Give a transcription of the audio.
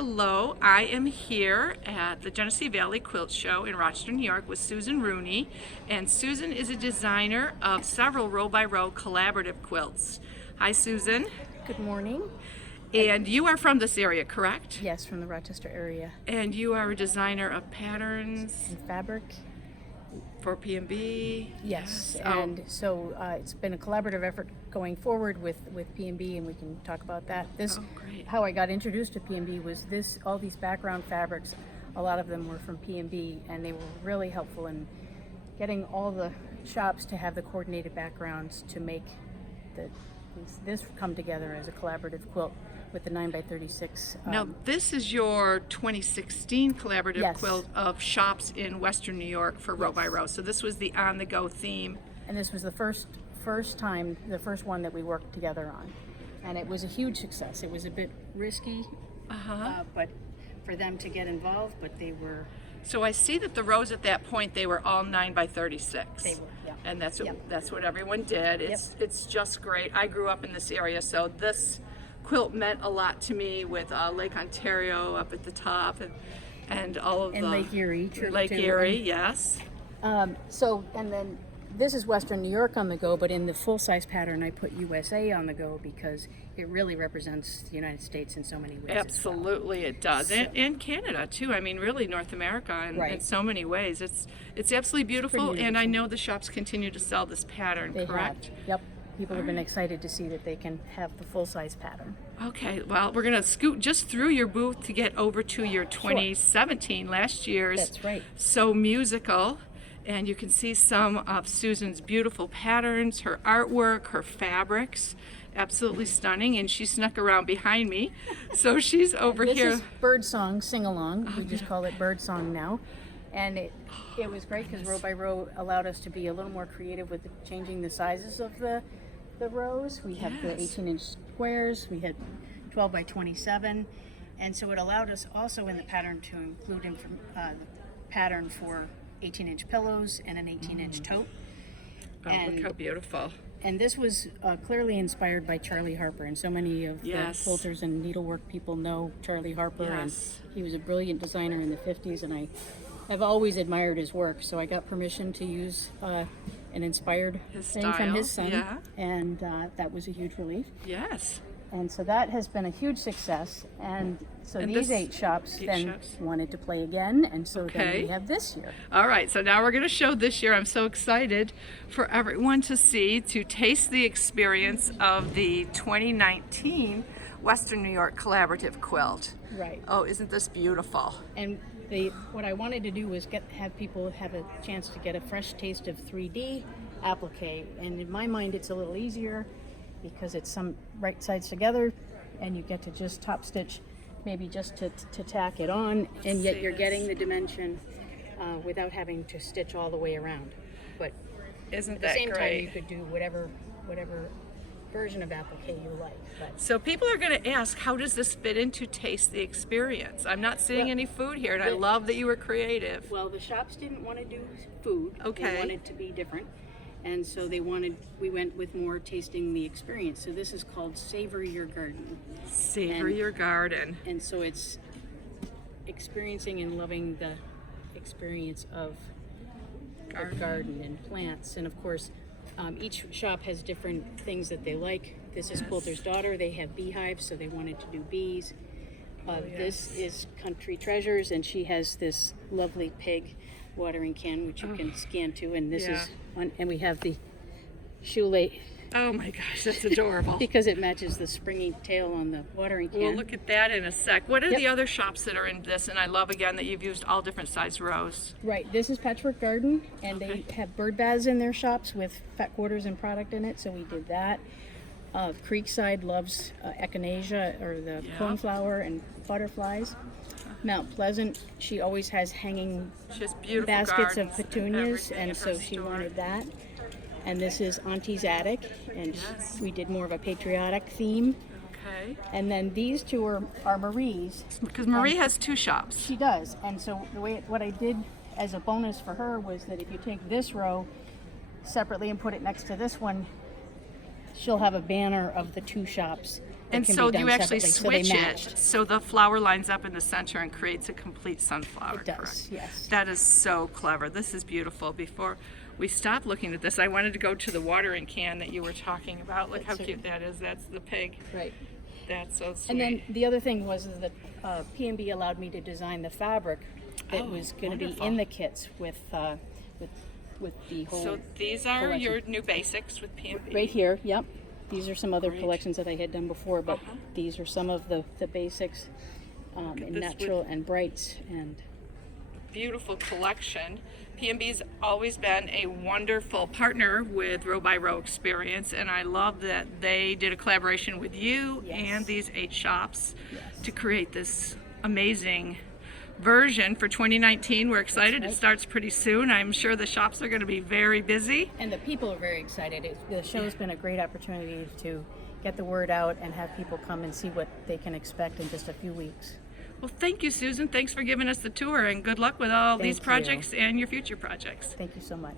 Hello, I am here at the Genesee Valley Quilt Show in Rochester, New York with Susan Rooney. And Susan is a designer of several row by row collaborative quilts. Hi, Susan. Good morning. And you are from this area, correct? Yes, from the Rochester area. And you are a designer of patterns And fabric? for P&B? Yes. Oh. And so it's been a collaborative effort going forward with P&B, and we can talk about that. Oh, great. How I got introduced to P&B was all these background fabrics. A lot of them were from P&B, and they were really helpful in getting all the shops to have the coordinated backgrounds to make this come together as a collaborative quilt with the 9x36. Now, this is your 2016 collaborative Yes. quilt of shops in Western New York for row by row. So this was the on-the-go theme. And this was the first one that we worked together on, and it was a huge success. It was a bit risky, but for them to get involved, but they were. So I see that the rows at that point, they were all 9x36. They were, yeah. And that's what, Yep. that's what everyone did. It's just great. I grew up in this area, so this quilt meant a lot to me with Lake Ontario up at the top and all of And the Lake Erie, true, Lake too. Erie, yes. And then this is Western New York on the go, but in the full-size pattern, I put USA on the go because it really represents the United States in so many ways. Absolutely, it does, and Canada too. I mean, really, North America in Right. so many ways. It's absolutely beautiful, pretty and I beautiful. know the shops continue to sell this pattern. They correct? have. Yep. People have been excited to see that they can have the full-size pattern. Okay, well, we're gonna scoot just through your booth to get over to your 2017, last year's. That's right. So Musical, and you can see some of Susan's beautiful patterns, her artwork, her fabrics. Absolutely stunning, and she snuck around behind me, so she's over This here. is Birdsong Sing-Along. We just call it Birdsong now. And it was great because row by row allowed us to be a little more creative with changing the sizes of the rows. We have the Yes. 18-inch squares. We had 12 by 27. And so it allowed us also in the pattern to include the pattern for 18-inch pillows and an 18-inch tote. Oh, look how beautiful. And this was clearly inspired by Charlie Harper, and so many of Yes. the quilters and needlework people know Charlie Harper, Yes. and he was a brilliant designer in the 50s, and I have always admired his work, so I got permission to use an inspired His thing from his style, son, yeah. and that was a huge relief. Yes. And so that has been a huge success, and so And these this- 8 shops eight then shops. wanted to play again, and so then Okay. we have this year. All right, so now we're going to show this year. I'm so excited for everyone to see, to taste the experience of the 2019 Western New York Collaborative Quilt. Right. Oh, isn't this beautiful? And what I wanted to do was have people have a chance to get a fresh taste of 3D applique. And in my mind, it's a little easier because it's some right sides together, and you get to just top stitch, maybe just to tack it on, and yet see you're this. getting the dimension without having to stitch all the way around. But Isn't at the that same time, you great? could do whatever version of applique you like. But So people are going to ask, how does this fit into Taste the Experience? I'm not seeing Well, any food here, and I the- love that you were creative. Well, the shops didn't want to do food. Okay. They wanted to be different. And so we went with more tasting the experience. So this is called Savor Your Garden. Savor and- your garden. And so it's experiencing and loving the experience of a garden and plants. And of course, each shop has different things that they like. This is Yes. Quilter's Daughter. They have beehives, so they wanted to do bees. This is Country Treasures, and she has this lovely pig watering can, which you can scan to. And this Yeah. is and we have the shoelace Oh my gosh, that's adorable. because it matches the springy tail on the watering can. We'll look at that in a sec. What are Yep. the other shops that are in this? And I love again that you've used all different size rows. Right, this is Patchwork Garden, and Okay. they have bird baths in their shops with fat quarters and product in it, so we did that. Creekside loves echinacea, or the Yeah. coneflower, and butterflies. Mount Pleasant, she always has hanging She has beautiful baskets of gardens and petunias, everything and in so her she store. wanted that. And this is Auntie's Attic, and Yes. we did more of a patriotic theme. Okay. And then these two are Marie's. Because Marie has 2 shops. She does, and so what I did as a bonus for her was that if you take this row separately and put it next to this one, she'll have a banner of the 2 shops that And can so be done you actually separately, so switch they it matched. so the flower lines up in the center and creates a complete sunflower. It does, correct? yes. That is so clever. This is beautiful. Before we stop looking at this, I wanted to go to the watering can that you were talking about. Look how That's cute that is. That's the pig. Right. That's so sweet. And then the other thing was that P&B allowed me to design the fabric that Oh, was going to be wonderful. in the kits with the whole. So these are collection. your new basics with P&B. Right here, yep. These are some other Great. collections that I had done before, but Uh-huh. these are some of the basics in this natural and brights and Beautiful collection. P&B's always been a wonderful partner with Row by Row Experience, and I love that they did a collaboration with you Yes. and these 8 shops Yes. to create this amazing version for 2019. We're excited. right. It starts pretty soon. I'm sure the shops are going to be very busy. and the people are very excited. The show's been a great opportunity to get the word out and have people come and see what they can expect in just a few weeks. Well, thank you, Susan. Thanks for giving us the tour, and good luck with all these Thank you. projects and your future projects. Thank you so much.